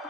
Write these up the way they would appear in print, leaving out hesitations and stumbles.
Let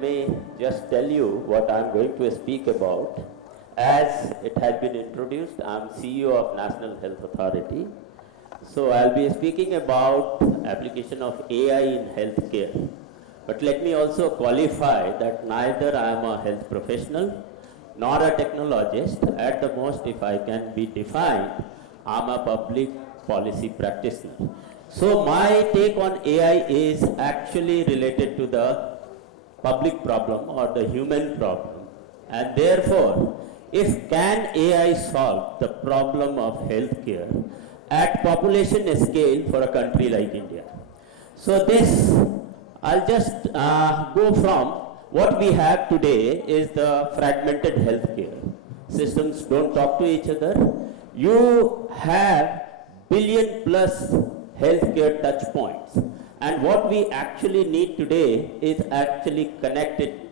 me just tell you what I'm going to speak about. As it has been introduced, I'm CEO of National Health Authority. So I'll be speaking about application of AI in healthcare. But let me also qualify that neither I am a health professional nor a technologist. At the most, if I can be defined, I'm a public policy practitioner. So my take on AI is actually related to the public problem or the human problem, and therefore if can AI solve the problem of healthcare at population scale for a country like India. So this, I'll just go from what we have today is the fragmented healthcare. Systems don't talk to each other. You have billion plus healthcare touch points. And what we actually need today is actually connected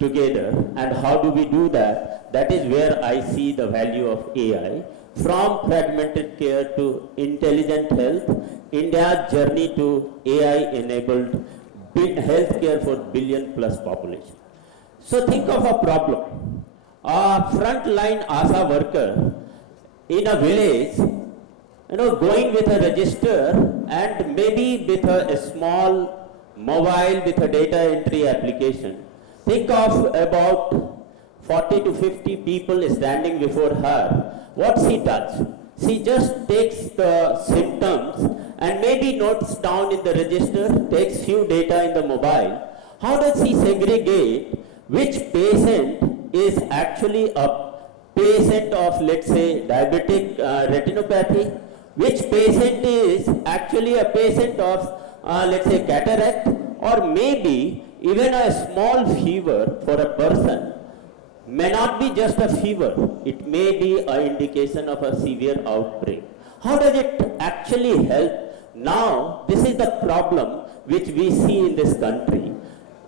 together. And how do we do that? That is where I see the value of AI. From fragmented care to intelligent health, India's journey to AI-enabled healthcare for billion plus population. So think of a problem. A frontline ASA worker in a village, going with a register and maybe with a small mobile with a data entry application. Think of about 40 to 50 people standing before her. What she does? She just takes the symptoms and maybe notes down in the register, takes few data in the mobile. How does she segregate which patient is actually a patient of, let's say, diabetic retinopathy? Which patient is actually a patient of, let's say, cataract, or maybe even a small fever for a person may not be just a fever. It may be an indication of a severe outbreak. How does it actually help? Now, this is the problem which we see in this country.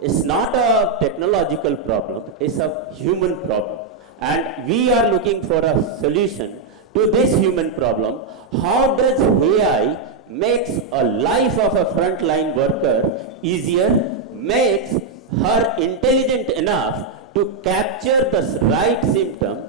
It's not a technological problem, it's a human problem. And we are looking for a solution to this human problem. How does AI makes a life of a frontline worker easier, makes her intelligent enough to capture the right symptom,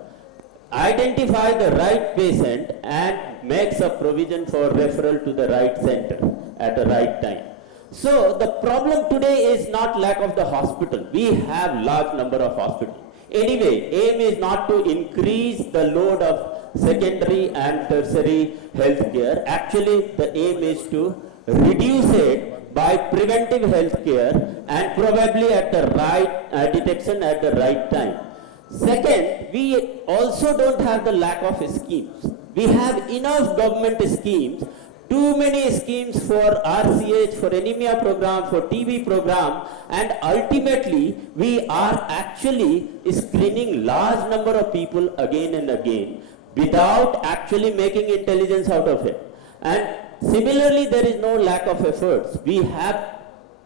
identify the right patient, and makes a provision for referral to the right center at the right time. So the problem today is not lack of the hospital. We have large number of hospitals. Anyway, aim is not to increase the load of secondary and tertiary healthcare. Actually, the aim is to reduce it by preventive healthcare and probably at the right detection at the right time. Second, we also don't have the lack of schemes. We have enough government schemes, too many schemes for RCH, for anemia program, for TB program, and ultimately we are actually screening large number of people again and again without actually making intelligence out of it. And similarly, there is no lack of efforts. We have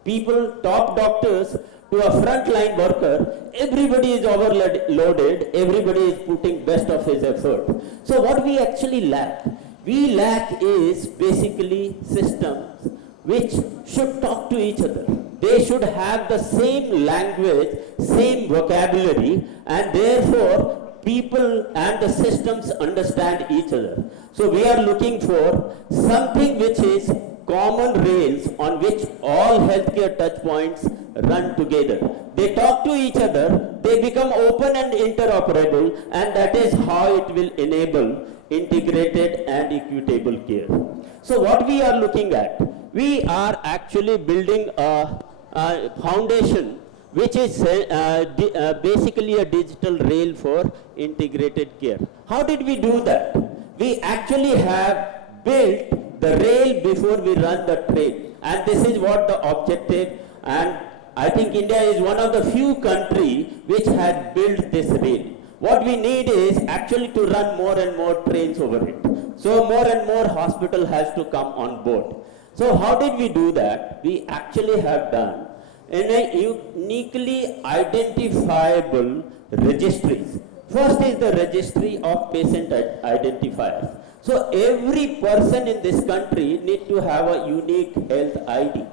people, top doctors, to a frontline worker. Everybody is overloaded. Everybody is putting best of his effort. So what we actually lack? We lack is basically systems which should talk to each other. They should have the same language, same vocabulary, and therefore people and the systems understand each other. So we are looking for something which is common rails on which all healthcare touch points run together. They talk to each other, they become open and interoperable, and that is how it will enable integrated and equitable care. So what we are looking at, we are actually building a foundation which is basically a digital rail for integrated care. How did we do that? We actually have built the rail before we run the train, and this is what the objective, and I think India is one of the few countries which had built this rail. What we need is actually to run more and more trains over it. So more and more hospital has to come on board. So how did we do that? We actually have done in a uniquely identifiable registries. First is the registry of patient identifiers. So every person in this country need to have a unique health ID.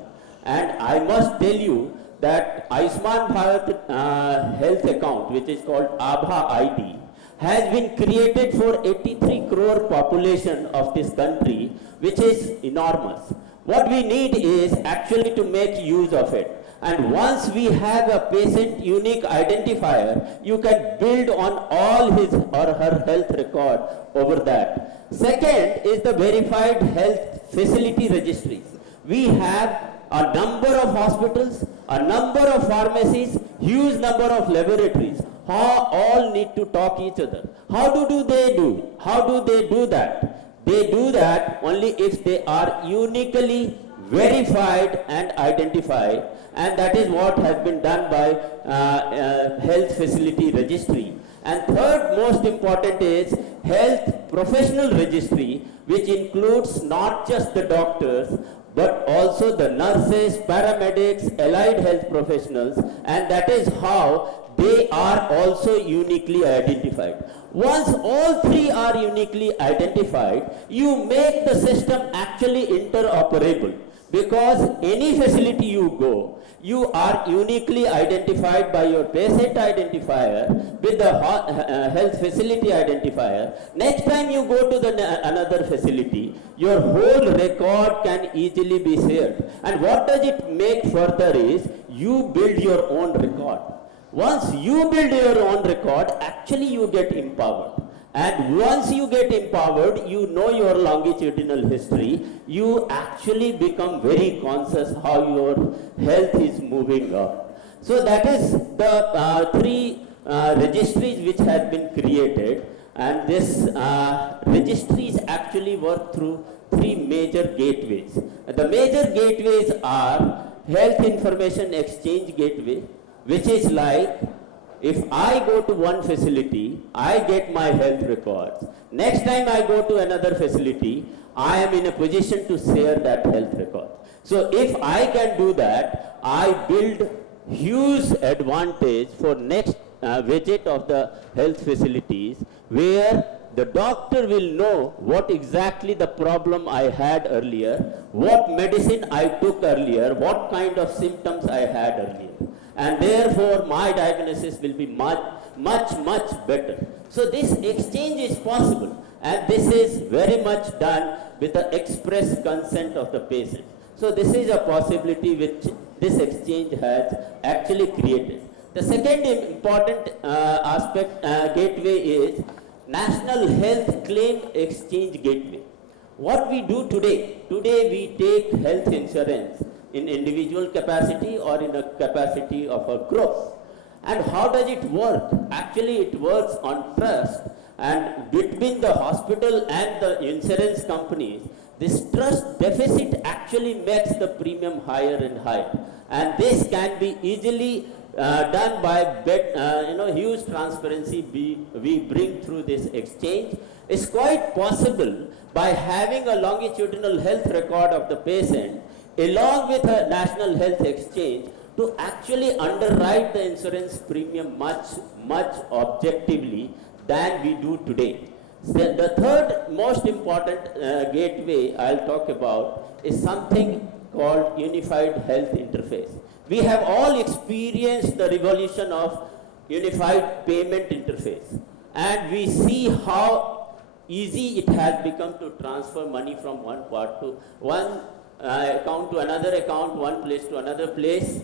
And I must tell you that Ayushman Bharat health account, which is called ABHA ID, has been created for 83 crore population of this country, which is enormous. What we need is actually to make use of it. And once we have a patient unique identifier, you can build on all his or her health record over that. Second is the verified health facility registries. We have a number of hospitals, a number of pharmacies, huge number of laboratories. All need to talk each other. How do they do that? They do that only if they are uniquely verified and identified, and that is what has been done by health facility registry. And third most important is health professional registry, which includes not just the doctors but also the nurses, paramedics, allied health professionals, and that is how they are also uniquely identified. Once all three are uniquely identified, you make the system actually interoperable, because any facility you go, you are uniquely identified by your patient identifier with the health facility identifier. Next time you go to another facility, your whole record can easily be shared. And what does it make further is, you build your own record. Once you build your own record, actually you get empowered. And once you get empowered, you know your longitudinal history, you actually become very conscious how your health is moving up. So that is the three registries which have been created, and this registries actually work through three major gateways. The major gateways are Health Information Exchange Gateway, which is like, if I go to one facility, I get my health records. Next time I go to another facility, I am in a position to share that health record. So if I can do that, I build huge advantage for next visit of the health facilities, where the doctor will know what exactly the problem I had earlier, what medicine I took earlier, what kind of symptoms I had earlier. And therefore my diagnosis will be much better. So this exchange is possible, and this is very much done with the express consent of the patient. So this is a possibility which this exchange has actually created. The second important gateway is National Health Claim Exchange Gateway. What we do today we take health insurance in individual capacity or in a capacity of a group. And how does it work? Actually, it works on trust, and between the hospital and the insurance companies, this trust deficit actually makes the premium higher and higher. And this can be easily done by huge transparency we bring through this exchange. It's quite possible by having a longitudinal health record of the patient along with a national health exchange to actually underwrite the insurance premium much objectively than we do today. The third most important gateway I'll talk about is something called Unified Health Interface. We have all experienced the revolution of Unified Payment Interface, and we see how easy it has become to transfer money from one part to one account to another account, one place to another place.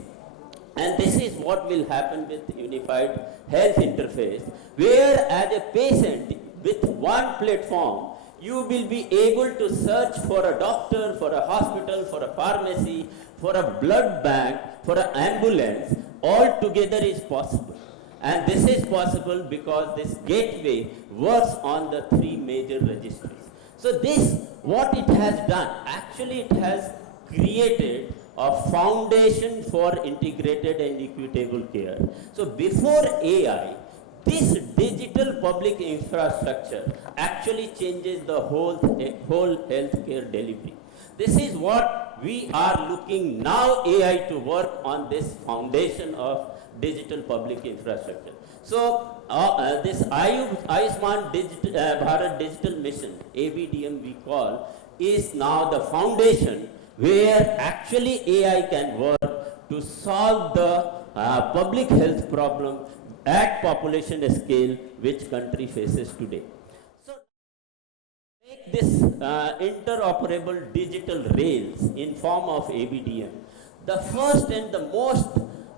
And this is what will happen with Unified Health Interface, where as a patient with one platform, you will be able to search for a doctor, for a hospital, for a pharmacy, for a blood bank, for an ambulance. All together is possible. And this is possible because this gateway works on the three major registries. So this, what it has done, actually it has created a foundation for integrated and equitable care. So before AI, this digital public infrastructure actually changes the whole healthcare delivery. This is what we are looking now AI to work on this foundation of digital public infrastructure. So this Ayushman Bharat Digital Mission, ABDM we call, is now the foundation where actually AI can work to solve the public health problem at population scale which country faces today. So make this interoperable digital rails in form of ABDM, the first and the most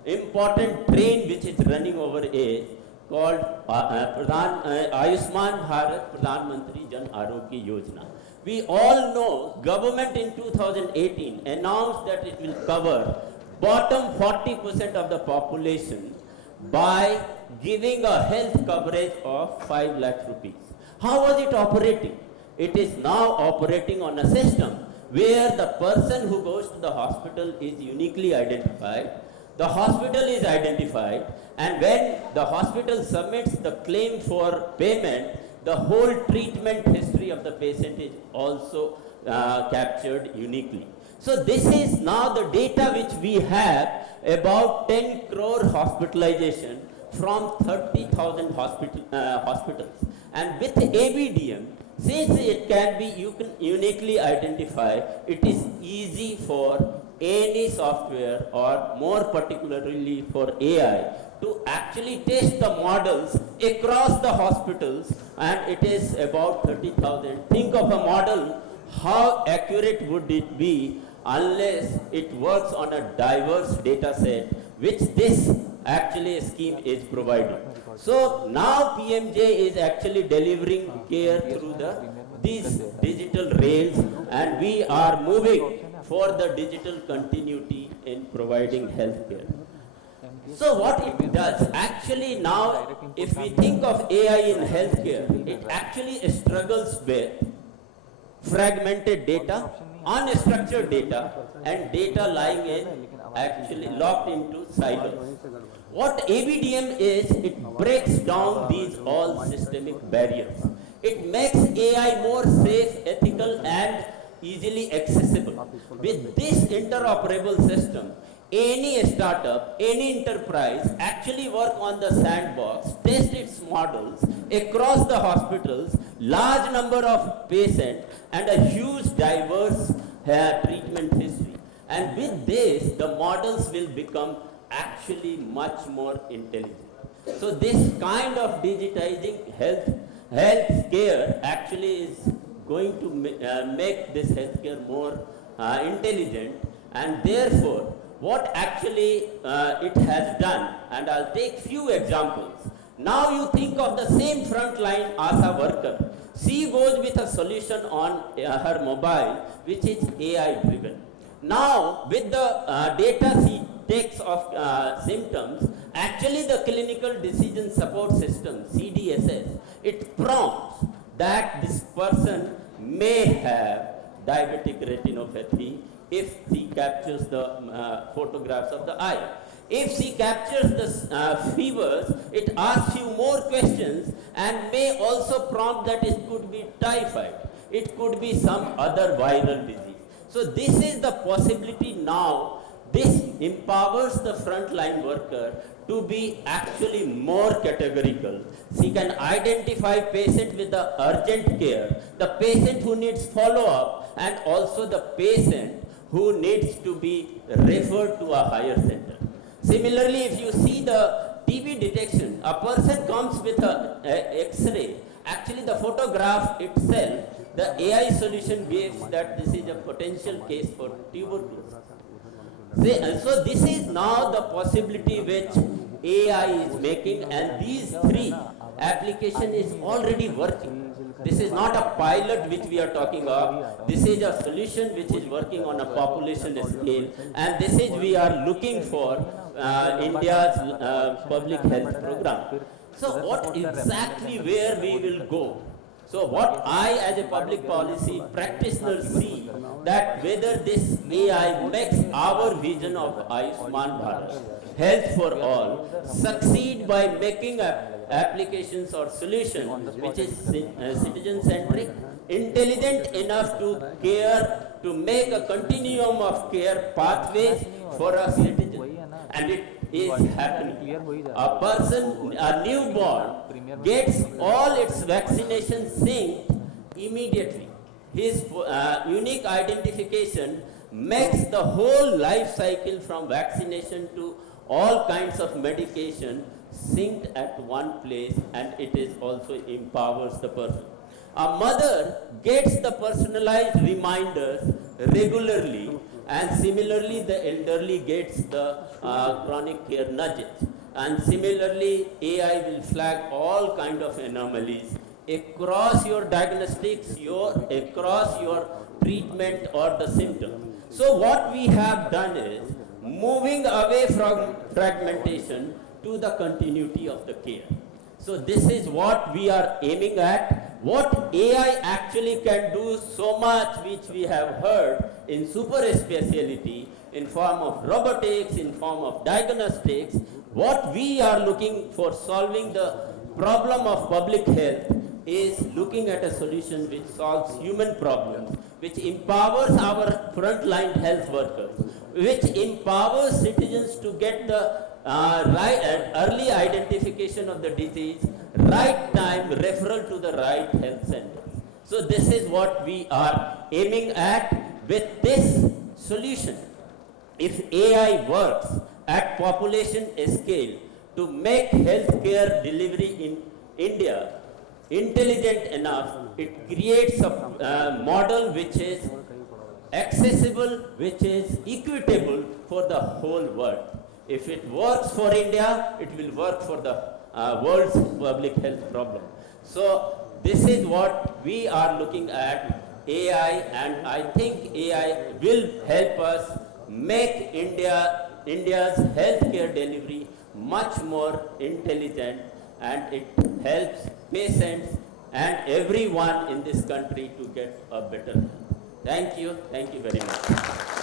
important train which is running over is called Ayushman Bharat Pradhan Mantri Jan Arogya Yojana. We all know government in 2018 announced that it will cover bottom 40% of the population by giving a health coverage of 5 lakh rupees. How was it operating? It is now operating on a system where the person who goes to the hospital is uniquely identified, the hospital is identified, and when the hospital submits the claim for payment, the whole treatment history of the patient is also captured uniquely. So this is now the data which we have about 10 crore hospitalization from 30,000 hospitals. And with ABDM, since it can be uniquely identified, it is easy for any software, or more particularly for AI, to actually test the models across the hospitals, and it is about 30,000. Think of a model, how accurate would it be unless it works on a diverse data set, which this actually scheme is providing. So now PMJ is actually delivering care through these digital rails, and we are moving for the digital continuity in providing healthcare. So what it does, actually now, if we think of AI in healthcare, it actually struggles with fragmented data, unstructured data, and data lying in, actually locked into silos. What ABDM is, it breaks down these all systemic barriers. It makes AI more safe, ethical, and easily accessible. With this interoperable system, any startup, any enterprise actually work on the sandbox, test its models across the hospitals, large number of patients, and a huge diverse treatment history. And with this, the models will become actually much more intelligent. So this kind of digitizing healthcare actually is going to make this healthcare more intelligent, and therefore what actually it has done, and I'll take few examples. Now you think of the same frontline ASA worker. She goes with a solution on her mobile, which is AI driven. Now with the data she takes of symptoms, actually the clinical decision support system, CDSS, it prompts that this person may have diabetic retinopathy if she captures the photographs of the eye. If she captures the fevers, it asks you more questions and may also prompt that it could be typhoid, it could be some other viral disease. So this is the possibility now. This empowers the frontline worker to be actually more categorical. She can identify patient with the urgent care, the patient who needs follow-up, and also the patient who needs to be referred to a higher center. Similarly, if you see the TB detection, a person comes with an X-ray. Actually, the photograph itself, the AI solution gives that this is a potential case for tuberculosis. So this is now the possibility which AI is making, and these three application is already working. This is not a pilot which we are talking of. This is a solution which is working on a population scale, and this is we are looking for India's public health program. So what exactly where we will go? So what I as a public policy practitioner see that whether this AI makes our vision of Ayushman Bharat, health for all, succeed by making applications or solutions which is citizen-centric, intelligent enough to care to make a continuum of care pathways for our citizens. And it is happening. A person, a newborn, gets all its vaccinations synced immediately. His unique identification makes the whole life cycle from vaccination to all kinds of medication synced at one place, and it is also empowers the person. A mother gets the personalized reminders regularly, and similarly the elderly gets the chronic care nudges. And similarly, AI will flag all kind of anomalies across your diagnostics, across your treatment or the symptom. So what we have done is moving away from fragmentation to the continuity of the care. So this is what we are aiming at. What AI actually can do so much, which we have heard in super speciality, in form of robotics, in form of diagnostics. What we are looking for solving the problem of public health is looking at a solution which solves human problems, which empowers our frontline health workers, which empowers citizens to get the early identification of the disease, right time referral to the right health center. So this is what we are aiming at with this solution. If AI works at population scale to make healthcare delivery in India intelligent enough, it creates a model which is accessible, which is equitable for the whole world. If it works for India, it will work for the world's public health problem. So this is what we are looking at AI, and I think AI will help us make India's healthcare delivery much more intelligent, and it helps patients and everyone in this country to get a better health. Thank you very much.